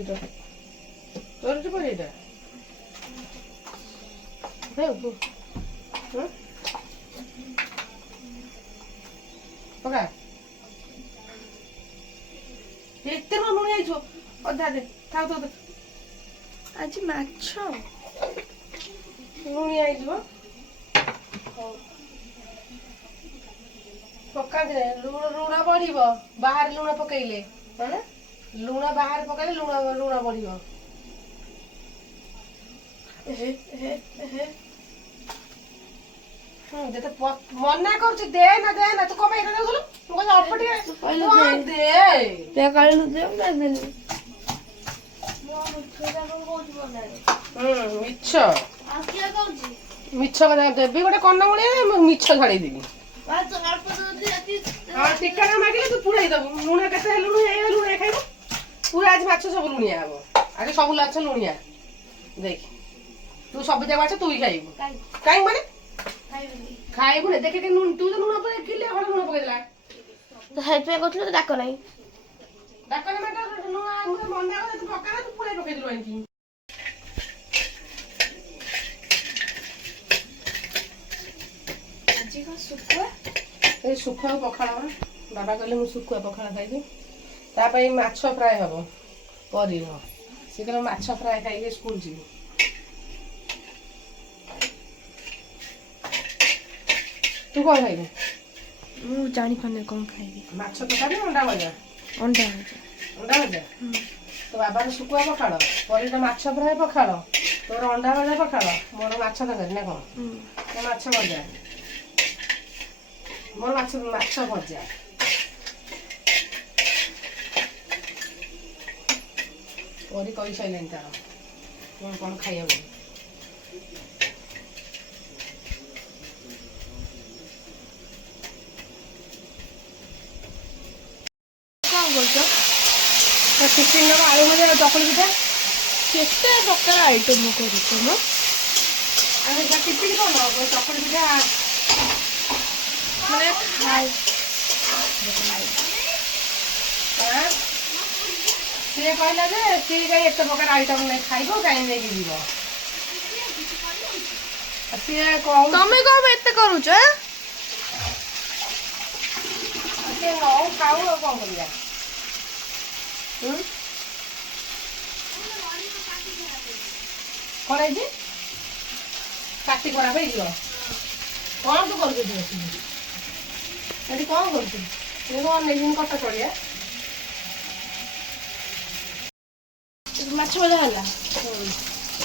ଏଇଟା ତୋର ଟି ପରି ଏଇଟା ହେ ପକା ଏତେ ଲୁଣି ହେଇଯିବ ଅଧା ଦେ ଥାଉ ତ ଆଜି ମାଛ ଲୁଣି ହେଇଯିବ ପକାନ୍ତି ଲୁଣ ବଢିବ ବାହାରେ ଲୁଣ ପକେଇଲେ ଲୁଣ ବାହାରେ ପକେଇଲେ ଲୁଣ ବଢିବ ଯେତେ ମନା କରୁଛି ଦେ ନା ତୁ କଣ ପାଇଁ ଏଇଟା ଦେଉଥିଲୁ ମୁଁ କହିଲି ଅଳ୍ପ ଟିକେ ଦେ କହିଲୁ ଦେ ଦେଲି ମିଛ ମିଛ କଥା ଦେବି ଗୋଟେ କର୍ଣ୍ଣମୂଳିଆ ମିଛ ଛାଡିଦେବି ଟିକା ମାଗିଲେ ତୁ ପୁରାଇ ଦବୁ ଲୁଣ କେତେ ଲୁଣିଆ ଖାଇବ ପୁରା ଆଜି ମାଛ ସବୁ ଲୁଣିଆ ହବ ଆগে ସବୁ ମାଛ ଲୁଣିଆ ଦେଖ ତୁ ସବୁ ଯାକ ମାଛ ତୁ ହିଁ ଖାଇବୁ କାହିଁକି ମାନେ ଖାଇବୁ ନା ଦେଖେ ତୁ ତ ଲୁଣ ପକେଇ କିଲେ ଖଣ୍ଡେ ଲୁଣ ପକେଇଦେଲା ତ ସେଥିପାଇଁ କହୁଥିଲୁ ତ ଡାକ ନାହିଁ ଡାକନା ଲୁଣ ମନା କଲେ ତୁ ପକା ତୁ ପୁରାଇ ପକେଇଦେଲୁ ଆଣିକି ଏଇ ଶୁଖୁଆ ପଖାଳ ବାବା କହିଲେ ମୁଁ ଶୁଖୁଆ ପଖାଳ ଖାଇବି ତା ପାଇଁ ମାଛ ଫ୍ରାଏ ହବ କରିବ ସେ କହିଲେ ମାଛ ଫ୍ରାଏ ଖାଇକି ସ୍କୁଲ ଯିବି ତୁ କଣ ଖାଇବୁ ମୁଁ ଜାଣିପାରୁନି କ'ଣ ଖାଇବି ମାଛ ତରକାରୀ ଅଣ୍ଡା ଭଜା ଅଣ୍ଡା ଭଜା ତୋ ବାବାର ଶୁଖୁଆ ପଖାଳ ପରିଟା ମାଛ ଫ୍ରାଏ ପଖାଳ ତୋର ଅଣ୍ଡା ଭଜା ପଖାଳ ମୋର ମାଛ ତରକାରୀ ନା କ'ଣ ମାଛ ଭଜା ମୋର ମାଛ ଭଜା ପରି କହିସାରିଲେଣି ତାର କ'ଣ ଖାଇବାକୁ କ'ଣ କରୁଛ ଟିଫିନ୍ ନେବ ଆଳୁ ଭଜା ଚକୁଳି ପିଠା କେତେ ପ୍ରକାର ଆଇଟମ୍ କରୁଛ ମ ଆମେ ଟିଫିନ୍ କ'ଣ ଚକୁଳି ପିଠା ମାନେ ଖାଇ ସିଏ କହିଲା ଯେ ସିଏ କାହିଁ ଏତେ ପ୍ରକାର ଆଇଟମ୍ ନେଇ ଖାଇବ କାହିଁ ନେଇକି ଯିବ ସିଏ ତମେ କ'ଣ ଏତେ କରୁଛ ସିଏ ନଉ ଖାଉ ଆଉ କ'ଣ କରିବା କ'ଣ ହେଇଛି କାଟି ଖରାପ ହେଇଯିବ କ'ଣ ତୁ କରୁଛୁ ଏଠି କ'ଣ କରୁଛୁ ସେ କ'ଣ ନେଇଯିବି କଟା ଚଳିଆ ମାଛ ଭଜା ହେଲା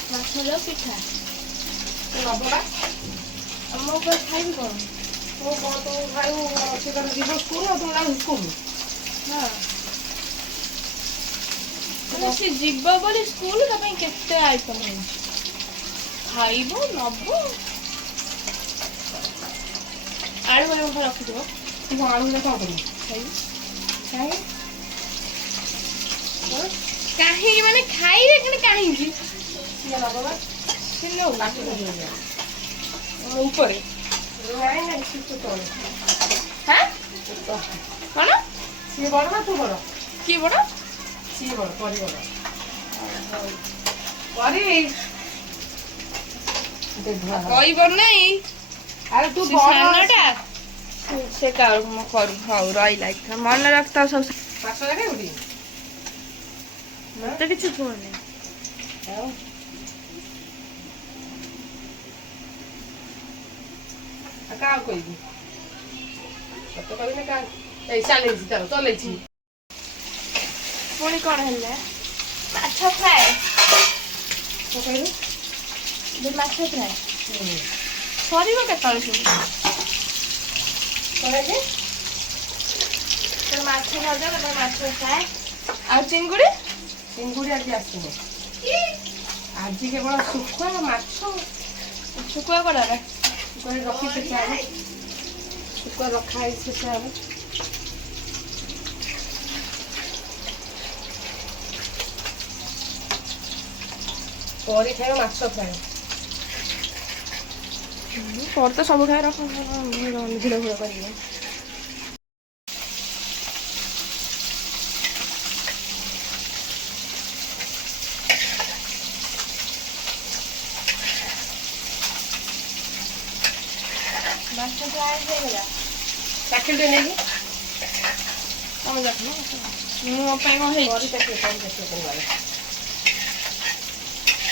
ମାଛ ଭଜା ପିଠା ନବ ବା ଆମ ଉପରେ ଖାଇବି କ'ଣ ତୁ କ'ଣ ତୁ ଖାଇବୁ ସେ ତାର ଯିବ ସ୍କୁଲ ଆଉ ତୁ ଯାଉ ସ୍କୁଲ ହଁ ମାନେ ସେ ଯିବ ବୋଲି ସ୍କୁଲ ତା ପାଇଁ କେତେ ଆଇଟମ୍ ହେଉଛି ଖାଇବ ନବ ଆଳୁ ଭଜା ମୁଠା ରଖିଦେବ ତୁ ଆଳୁ ଭଜା କ'ଣ କରିବୁ ଖାଇବି କାହିଁକି କାହିଁକି ମାନେ ଖାଇବେ କିନ୍ତୁ କାହିଁକି ସିଏ ନବ ବା ସେ ନେଉ ଉପରେ ନାଇଁ ନାଇଁ ତୁ ତଳେ ହାଁ କ'ଣ ସିଏ ବଡ଼ ନା ତୁ ବଡ଼ କିଏ ବଡ଼ ସିଏ ବଡ଼ ପରି ବଡ଼ ପରି କହିବ ନାଇଁ ଆରେ ତୁ ସାନଟା ସେ କରୁ ହଉ ରହିଲା ମନେ ରଖିଥାଉ ସବୁ ମାଛ ଦେଖେ ଉଠି ମତେ କିଛି କୁହନି ଆଉ କାହାକୁ କହିବି ତତେ କହିବି ନା କାହା ଏଇ ଚାଲିଛି ତାର ଚଲେଇଛି ପୁଣି କ'ଣ ହେଲା ମାଛ ଫ୍ରାଏ କ'ଣ କହିଲୁ ମାଛ ଫ୍ରାଏ ସରିବ କେତେବେଳେ ସବୁ କ'ଣ ହେଇଛି ମାଛ ଭଜା କେତେବେଳେ ମାଛ ଫ୍ରାଏ ଆଉ ଚିଙ୍ଗୁଡ଼ି ଆଜି ଆସିବ ଆଜି କେବଳ ଶୁଖୁଆ ମାଛ ଶୁଖୁଆ କଡ଼ାରେ ଶୁଖୁଆ ରଖି ଶେଷ ହବ ଶୁଖୁଆ ରଖା ହେଇ ଶେଷ ହବ ପରେ ଖାଇବ ମାଛ ଫ୍ରାଏ ପରେ ତ ସବୁ ଖାଇ ରଖ ଭିଡ଼ ଭିଡ଼ କରିବ ବାଚ୍ଚା ତ ଆଇସ୍ ହେଇଗଲା। ଚାକିରିଟେ ନେଇକି ତମେ ଦେଖ ମୋ ପାଇଁ କଣ ହେଇଛି? କରି ଚାକିରି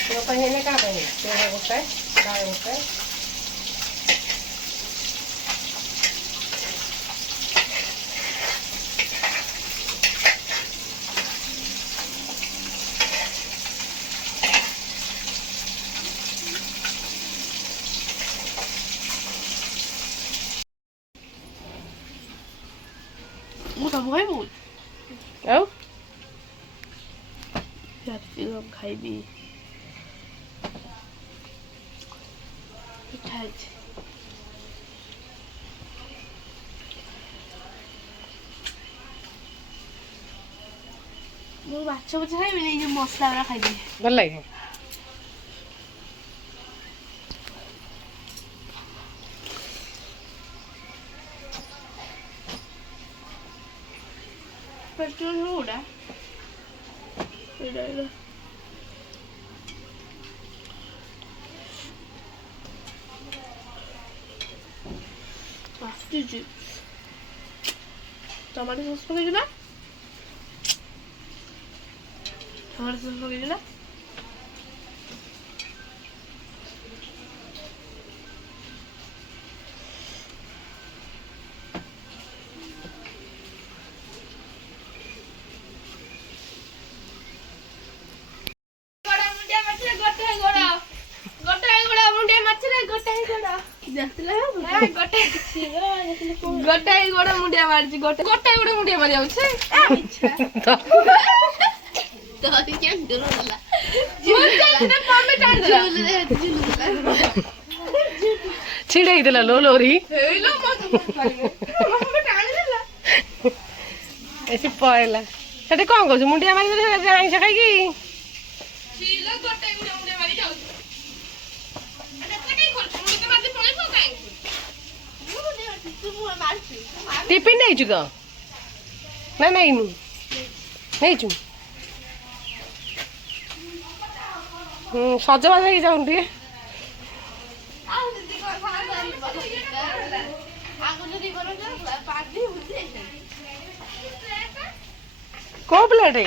ତୋ ପାଇଁ ହେଇନି କାହା ପାଇଁ ହେଇନି? ତୋର ଗୋଟାଏ ତାର ଗୋଟାଏ। ମୁଁ ସବୁ ଖାଇବୁ ଆଉ କ୍ୟାପ୍ସିକମ୍ ଖାଇବି। ପିଠା ହେଇଛି। ମୁଁ ମାଛ ମାଛ ଖାଇବିନି, ଏଇ ଯୋଉ ମସଲା ଗୁରା ଖାଇବି। ଭଲ ଲାଗେ। ଫେଷ୍ଟିଭାଲ କୋଉଟା? ଏଇଟା ଆସୁଛି। ଟମାଟୋ ସସ୍ ପକେଇଛୁ ନା? ଟମାଟୋ ସସ୍ ପକେଇଛୁ ନା? ଗୋଟାଏ ଗୋଡ ମୁଣ୍ଡିଆ ମାରିଛି। ଗୋଟାଏ ଗୋଡ ମୁଣ୍ଡିଆ ମାରି ଯାଉଛି। ଛିଡା ହେଇଥିଲା ଲୋ ଲୋରି ଏଠି ପଳେଇଲା। ସେଠି କଣ କରୁଛୁ? ମୁଣ୍ଡିଆ ମାରି ଆଇଁଷ ଖାଇକି ଟିଫିନ ନେଇଛୁ ତ ନା ନେଇନୁ? ନେଇଛୁ। ସଜବାଜ ହେଇକି ଯାଉନି ଟିକେ। କୋଉ ପ୍ଲେଟ?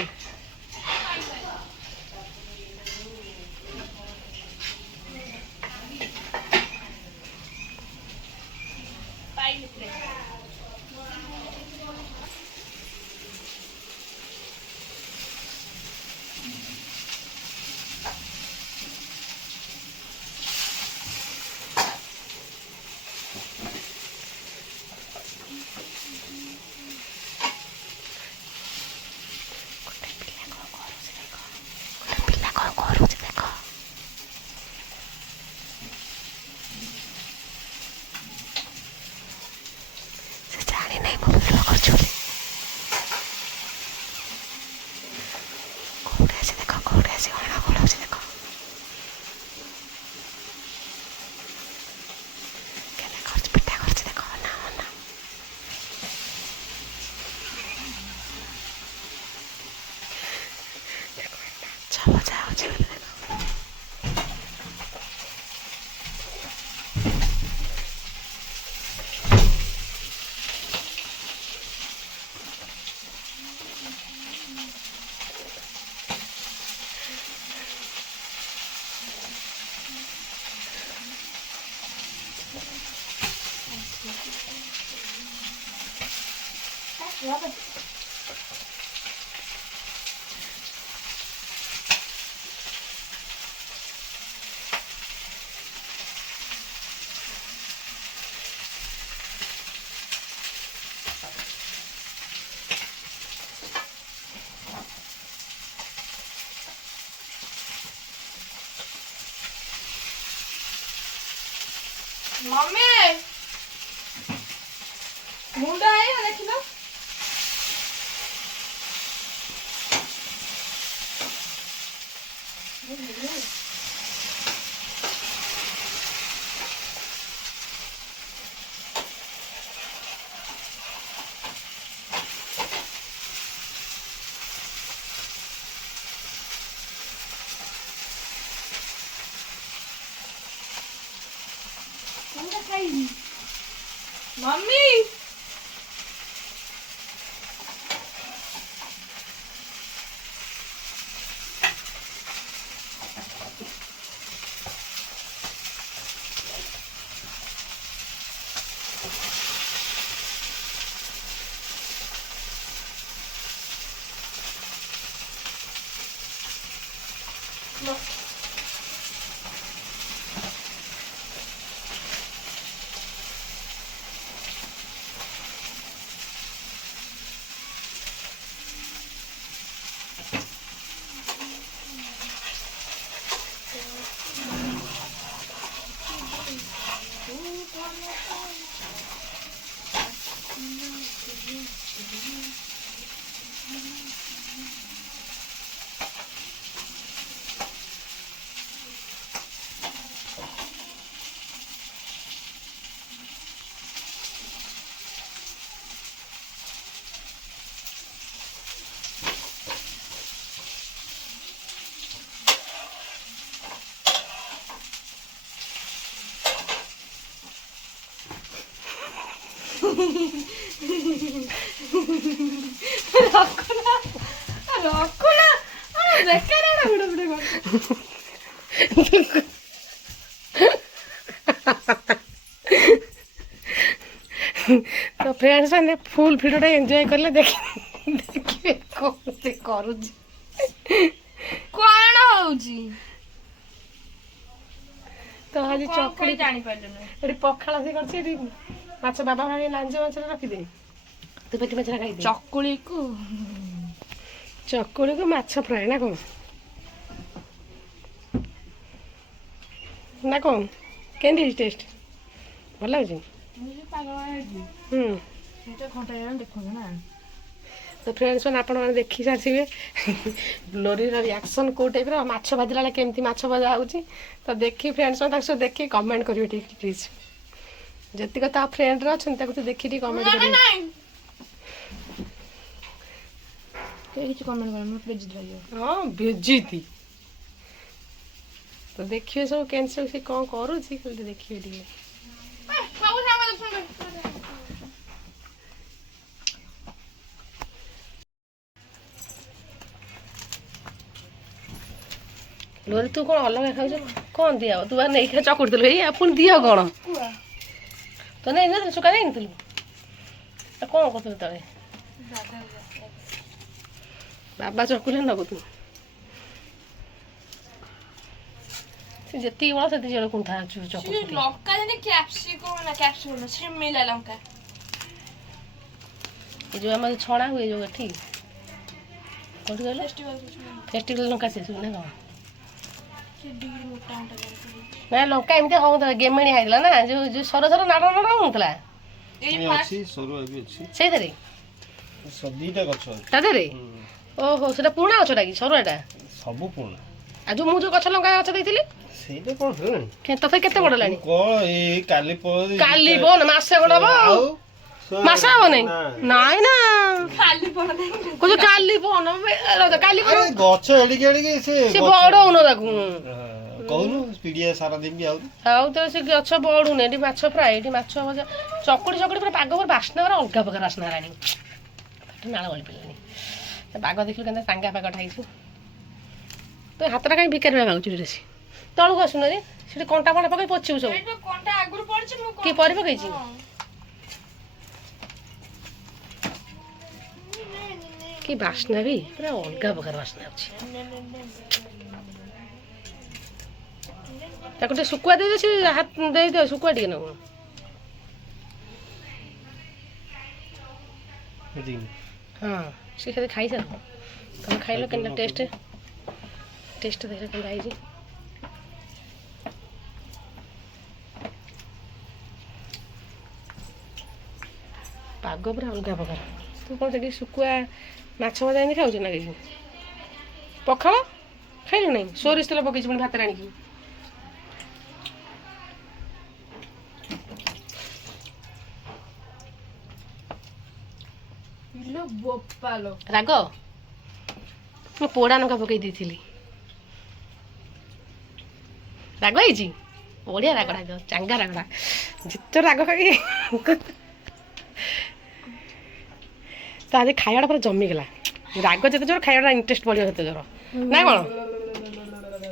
मम्मी मुंडा है देखिलो मुंडा खाई मम्मी ରଖୁନା ବେକାର ଗୁଡ ଗୁଡ ତ ଫ୍ରେଣ୍ଡସ୍ ମାନେ ଫୁଲ୍ ଭିଡ଼ିଓଟା ଏନ୍ଜୟ କଲେ ଦେଖିବେ କ'ଣ ସେ କରୁଛି କଣ ହଉଛି ତ ଆଜି ଚକୁଳି ଜାଣିପାରିଲୁନି ଏଠି ପଖାଳ ସେ କରିଛି ଏଠି ମାଛ ବାବା ଭାଇ ଲାଞ୍ଜ ମାଛଟା ରଖିଦେ ତୁ ପେଟି ମାଛଟା ଖାଇଦେ ଚକୁଳିକୁ ମାଛ ଫ୍ରାଏ ନା କ'ଣ ନା କ'ଣ କେମିତି ହେଇଛି ଟେଷ୍ଟ ଭଲ ଲାଗୁଛି ଦେଖୁଛୁ ନା ତ ଫ୍ରେଣ୍ଡସ୍ ମାନେ ଆପଣମାନେ ଦେଖି ସାରିଥିବେ ଲୋରିର ରିଆକ୍ସନ୍ କେଉଁ ଟାଇପ୍ର ମାଛ ଭାଜିଲା ବେଳେ କେମିତି ମାଛ ଭଜା ହେଉଛି ତ ଦେଖି ଫ୍ରେଣ୍ଡସ୍ ମାନେ ତାକୁ ସବୁ ଦେଖି କମେଣ୍ଟ କରିବେ ଟିକେ ପ୍ଲିଜ୍ ଯେତିକି ତା ଫ୍ରେଣ୍ଡରେ ଅଛନ୍ତି ତାକୁ ତ ଦେଖି ଟିକେ କମେଣ୍ଟ କରିବେ କିଛି କମେଣ୍ଟ କର ମୁଁ ବେଜିତ ଲାଗିବ ହଁ ବେଜିତି ତ ଦେଖିବେ ସବୁ କେମିତି ସବୁ ସେ କ'ଣ କରୁଛି ଖାଲି ଦେଖିବେ ଟିକେ ସବୁ ସାଙ୍ଗ ଦେଖୁଛନ୍ତି ଲୋରି ତୁ କ'ଣ ଅଲଗା ଖାଉଛୁ କ'ଣ ଦିଆ ତୁ ବା ନେଇକି ଚକୁଡ଼ିଥିଲୁ ଏଇ ପୁଣି ଦିଅ କ'ଣ ତ ନେଇନଥିଲୁ ସୁକା ନେଇନଥିଲୁ କ'ଣ କରୁଥିଲୁ ତଳେ ବାବା ଚକୁଲେ ନେବୁ ତୁ ସେ ଯେତିକି ବଳ ସେତିକି ଜଳ କୁଣ୍ଠା ଚକୁଳି ଲଙ୍କା ଯେମିତି କ୍ୟାପ୍ସିକମ୍ ନା କ୍ୟାପ୍ସିକମ୍ ନା ଶିମିଲା ଲଙ୍କା ଏ ଯେଉଁ ଆମର ଛଣା ହୁଏ ଯେଉଁ ଏଠି କେଉଁଠି କହିଲ ଫେଷ୍ଟିଭାଲ ଲଙ୍କା ସେ ସବୁ ନା କ'ଣ ନା ଲଙ୍କା ଏମିତି ହଉଥିଲା ଗେମେଣି ହେଇଥିଲା ନା ଯୋଉ ସର ସର ନାଡ଼ ନାଡ଼ ହଉଥିଲା ସେଇଥିରେ ତା ଦେହରେ ଓହୋ ସେଟା ପୁରୁଣା ଗଛଟା କି ସରୁଆଟା ସବୁ ପୁରୁଣା ଆଉ ଯୋଉ ମୁଁ ଯୋଉ ଗଛ ଲଙ୍କା ଗଛ ଦେଇଥିଲି ସେଇଟା କ'ଣ ହେଲାଣି ତଥାପି କେତେ ବଡ଼ ହେଲାଣି କାଲି କାଲି ବନ ମାସେ ବଡ଼ ହବ ମାସେ ହବ ନାଇଁ ନାଇଁ ନା କହୁଛୁ କାଲି ବନ କାଲି ଗଛ ଏଡ଼ିକି ଏଡ଼ିକି ସେ ବଡ଼ ହଉନ ତାକୁ କହୁନୁ ପିଡ଼ିଆ ସାରା ଦିନ ବି ଆଉ ତ ସେ ଗଛ ବଢୁନି ଏଠି ମାଛ ଫ୍ରାଏ ଏଠି ମାଛ ଭଜା ଚକୁଡ଼ି ଚକୁଡ଼ି ପୁରା ପାଗ ପରେ ବାସ୍ନା ପୁରା ଅଲଗା ପ୍ରକାର ବାସ୍ନା ହେଲାଣି ନାଳ ଗଳି ପଡ଼ିଲାଣି ପାଗ ଦେଖିଲୁ କେମିତି ସାଙ୍ଗା ପାଗଟା ହେଇଛୁ ତୁ ହାତଟା କାହିଁ ଭିକାରୀ ଭାଇ ମାଗୁଛୁ ବେଶୀ ତଳକୁ ଆସୁନ ରେ ସେଠି କଣ୍ଟା ଫଣ୍ଟା ପକେଇ ପୋଚିବୁ ସବୁ କିଏ ପରି ପକେଇଛି କି ବାସ୍ନା ବି ପୁରା ଅଲଗା ପ୍ରକାର ବାସ୍ନା ହେଉଛି ତାକୁ ଟିକେ ଶୁଖୁଆ ଦେଇଦିଅ ସେ ହାତ ଦେଇଦିଅ ଶୁଖୁଆ ଟିକେ ନେବୁ ହଁ ସେ ଖାଲି ଖାଇସାର ତମେ ଖାଇଲ କେମିତି ଟେଷ୍ଟ ଦେଖିଲ କେମିତି ହେଇଛି ପାଗ ପୁରା ଅଲଗା ପ୍ରକାର ତୁ କ'ଣ ସେଠି ଶୁଖୁଆ ମାଛ ଭଜା ଏମିତି ଖାଉଛୁ ନା କିଛି ପଖାଳ ଖାଇଲୁ ନାହିଁ ସୋରିଷ ତେଲ ପକେଇଛି ପୁଣି ଭାତରେ ଆଣିକି ରାଗ ମୁଁ ପୋଡ଼ା ଲଙ୍କା ପକେଇ ଦେଇଥିଲି ରାଗ ହେଇଛି ବଢ଼ିଆ ରାଗଟା ଚାଙ୍ଗା ରାଗଟା ଯେତେ ରାଗ ଖାଇ ତ ଆଜି ଖାଇବାଟା ପୁରା ଜମିଗଲା ରାଗ ଯେତେ ଜୋର ଖାଇବାଟା ଇଣ୍ଟରେଷ୍ଟ ବଢ଼ିବ ସେତେ ଜୋର ନାଇଁ କ'ଣ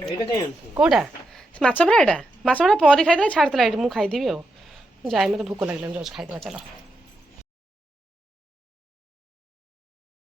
ଏଇଟା କାଇଁ ଆଣିଛୁ? କୋଉଟା ମାଛ ଫ୍ରାଏଟା ମାଛ ଫ୍ରାଏ ପରେ ଖାଇଦେଲେ ଛାଡ଼ିଥିଲା ଏଇଠି ମୁଁ ଖାଇଦେବି ଆଉ ଯାଏ ମୋତେ ଭୋକ ଲାଗିଲାଣି ଯାଉଛି ଖାଇଦେବା ଚାଲ